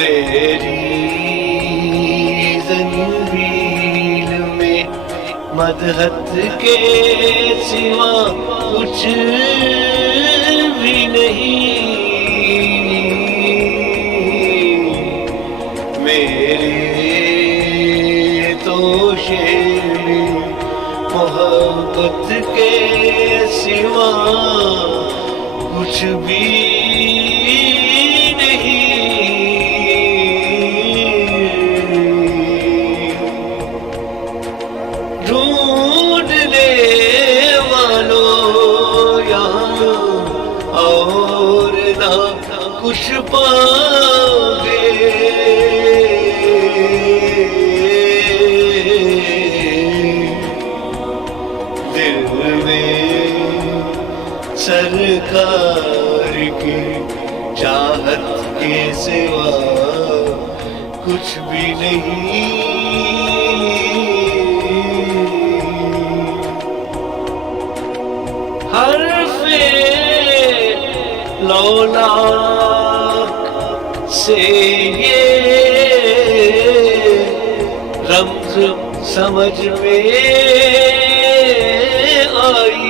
میری زنبیل میں مدحت کے سوا کچھ بھی نہیں، میرے تو شعر محبت کے سوا کچھ بھی کچھ پاؤگے، دل میں سرکار کی چاہت کے سوا کچھ بھی نہیں، حرف لولاک سے یہ رمز سمجھ میں آئی،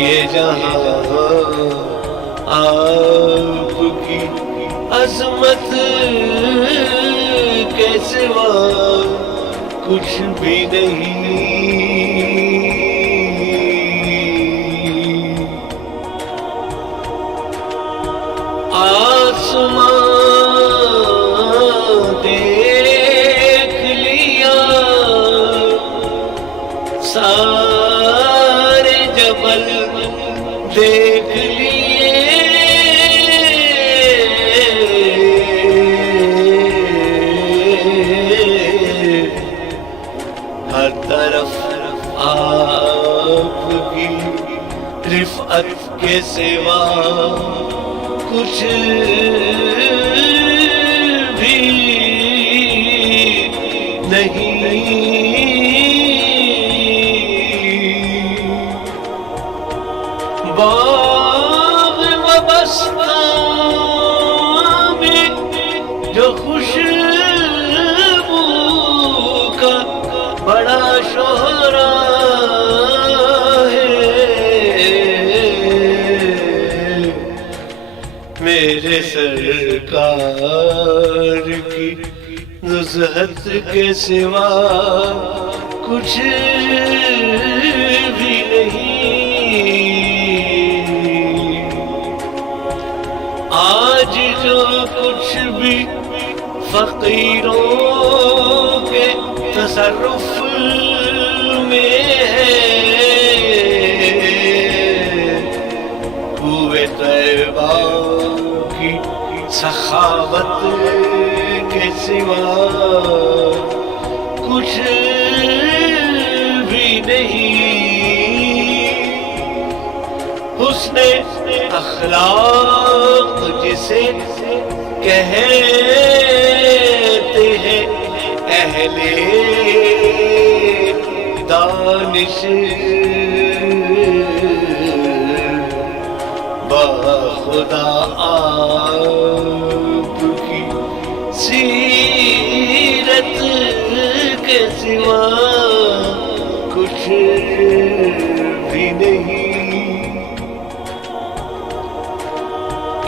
یہ جہاں آپ کی عظمت کے سوا کچھ بھی نہیں، آسمان دیکھ لیا، سارے جبل دیکھ لیے، ہر طرف آپ کی رفعت کے سوا کچھ بھی نہیں، باغ و بستان میں جو خوشبو کا بڑا شہرا میرے سرکار کی نزہت کے سوا کچھ بھی نہیں، آج جو کچھ بھی فقیروں کے تصرف میں ہے، کوئے طیبہ کی سخاوت کے سوا کچھ بھی نہیں، حسن اخلاق جسے کہتے ہیں اہل دانش، خدا آپ کی سیرت کے سوا کچھ بھی نہیں،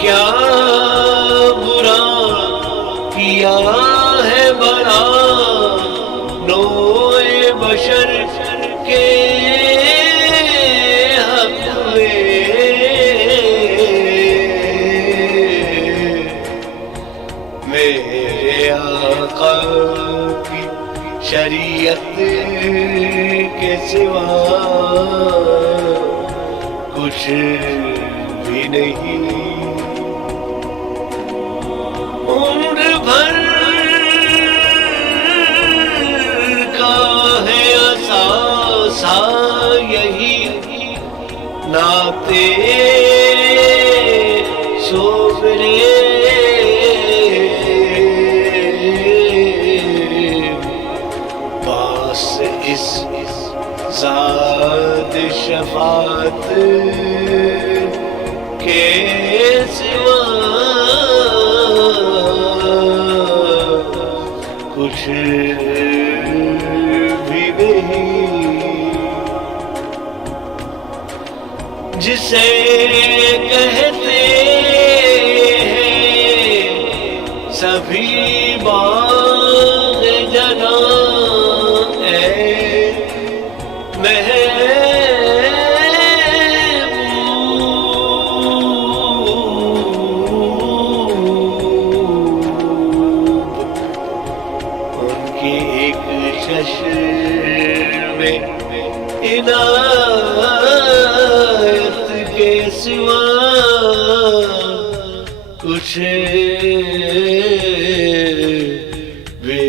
کیا برا کیا ہے بڑا نوع بشر کے کی شریعت کے سوا کچھ بھی نہیں، عمر بھر کا ہے اثاثہ یہی ناتے سوبرے، ذات شفاعت کے سوا کچھ بھی نہیں، جسے کہتے ہیں سبھی باغ جنان میں عنایت کے سوا کچھ بھی